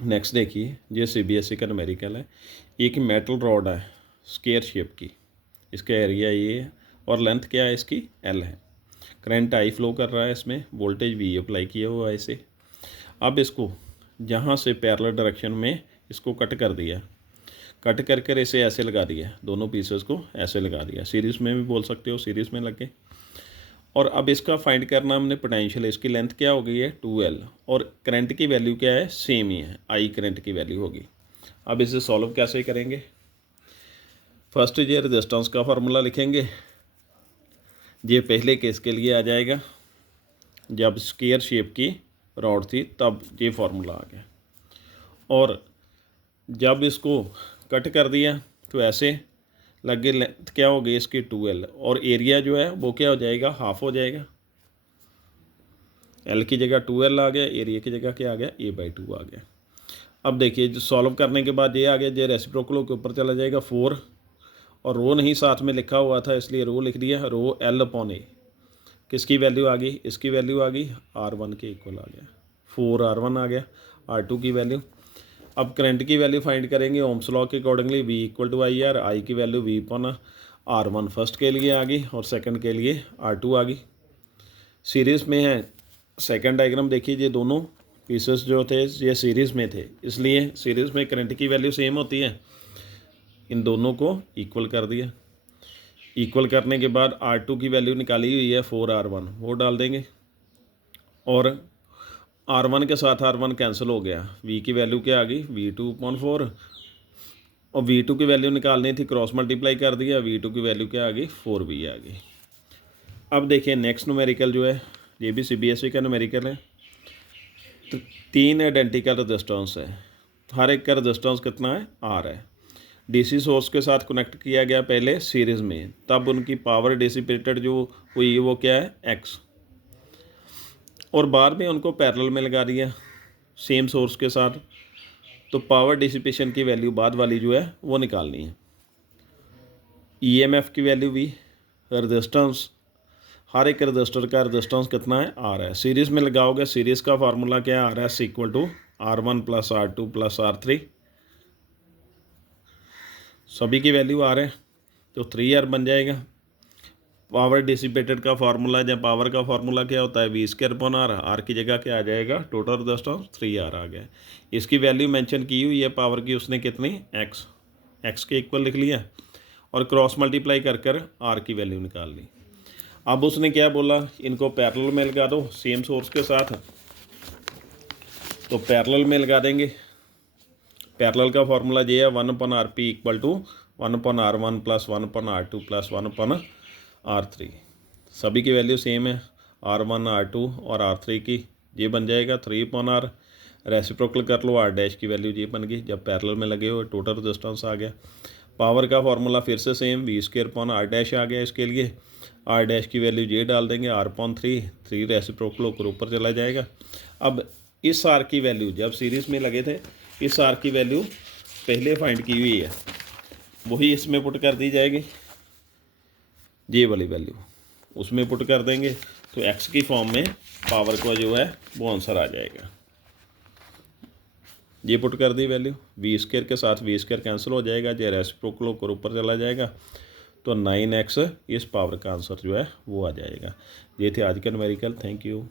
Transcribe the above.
Next देखिए, ये CBSE का न्यूमेरिकल है। एक मेटल रॉड है स्क्वायर शेप की, इसका एरिया ये है और लेंथ क्या है इसकी L है। करंट I फ्लो कर रहा है, इसमें वोल्टेज V अप्लाई किया हुआ है इसे। अब इसको जहाँ से पैरेलल डायरेक्शन में इसको कट कर दिया, कट कर कर इसे ऐसे लगा दिया, दोनों पीसेस को ऐसे लगा दिया, सीरीज़ में भी बोल सकते हो, सीरीज़ में लगे। और अब इसका फाइंड करना हमने पोटेंशियल, इसकी लेंथ क्या हो गई है 2L और करंट की वैल्यू क्या है सेम ही है, I करंट की वैल्यू होगी। अब इसे सॉल्व कैसे करेंगे? फर्स्ट ये रेजिस्टेंस का फार्मूला लिखेंगे, ये पहले केस के लिए आ जाएगा, जब स्क्वायर शेप की रॉड थी तब ये फार्मूला आ गया। और जब इसको कट कर दिया तो ऐसे लगे, लेंथ क्या हो गई इसकी 2L और एरिया जो है वो क्या हो जाएगा, हाफ हो जाएगा। L की जगह 2L आ गया, एरिया की जगह क्या आ गया A/2 आ गया। अब देखिए जो सॉल्व करने के बाद ये आ गया, ये रेसिप्रोकल के ऊपर चला जाएगा 4 और रो नहीं साथ में लिखा हुआ था इसलिए रो लिख दिया, रो L/A। किसकी वैल्यू आ गई, इसकी वैल्यू आ गई R1 के इक्वल आ गया, 4R1 आ गया, R2 की वैल्यू। अब करंट की वैल्यू फाइंड करेंगे ओम्स लॉ के अकॉर्डिंगली, V = IR, I की वैल्यू V/R1 फर्स्ट के लिए आ गई और सेकंड के लिए R2 आ गई। सीरीज़ में है, सेकंड डायग्राम देखिए, ये दोनों पीसेस जो थे ये सीरीज़ में थे, इसलिए सीरीज़ में करंट की वैल्यू सेम होती है, इन दोनों को इक्वल कर दिया। इक्वल करने के बाद R2 की वैल्यू निकाली हुई है 4R1, वो डाल देंगे और R1 के साथ R1 कैंसिल हो गया, V की वैल्यू क्या आ गई V2/4 और V2 की वैल्यू निकालनी थी, क्रॉस मल्टीप्लाई कर दिया, V2 की वैल्यू क्या आ गई 4V आ गई। अब देखिए नेक्स्ट न्यूमेरिकल जो है, ये भी CBSE का न्यूमेरिकल है। तो 3 आइडेंटिकल रजिस्टेंस है, हर एक का रजिस्टेंस कितना है R है। DC सोर्स के साथ कनेक्ट किया गया पहले सीरीज़ में, तब उनकी पावर डिसिपेटेड जो हुई वो क्या है X, और बाद में उनको पैरेलल में लगा दिया सेम सोर्स के साथ, तो पावर डिसिपेशन की वैल्यू बाद वाली जो है वो निकालनी है। EMF की वैल्यू भी, रजिस्टेंस, हर एक रजिस्टर का रजिस्टेंस कितना है R है। सीरीज़ में लगाओगे, सीरीज़ का फार्मूला क्या है, RS = R1 + R2 + R3, सभी की वैल्यू R है तो 3R बन जाएगा। पावर डिसिपेटेड का फार्मूला या पावर का फार्मूला क्या होता है V²/R, R की जगह क्या आ जाएगा, टोटल रजिस्टेंस 3R आ गया। इसकी वैल्यू मेंशन की हुई है पावर की, उसने कितनी X के इक्वल लिख लिया और क्रॉस मल्टीप्लाई कर कर R की वैल्यू निकाल ली। अब उसने क्या बोला, इनको पैरेलल में लगा दो सेम सोर्स के साथ, तो पैरेलल में लगा देंगे। पैरेलल का फार्मूला ये है 1/RP = 1/R1 + 1/R2 + 1/R3। सभी की वैल्यू सेम है, R1, R2 और R3 की, ये बन जाएगा 3/R। रेसिप्रोकल कर लो, R' की वैल्यू ये बन गई, जब पैरेलल में लगे हुए टोटल रेजिस्टेंस आ गया। पावर का फार्मूला फिर से सेम, V²/R' आ गया, इसके लिए R' की वैल्यू ये डाल देंगे R/3 रेसिप्रोकल होकर ऊपर चला जाएगा। अब इस R की वैल्यू जब सीरीज़ में लगे थे, इस R की वैल्यू पहले फाइंड की हुई है, वही इसमें पुट कर दी जाएगी, ये वाली वैल्यू उसमें पुट कर देंगे, तो X की फॉर्म में पावर का जो है वो आंसर आ जाएगा। ये पुट कर दी वैल्यू, V² के साथ V² कैंसिल हो जाएगा, जो रेसिप्रोकल होकर ऊपर चला जाएगा, तो 9X इस पावर का आंसर जो है वो आ जाएगा। ये थे आज का न्यूमेरिकल। Thank you.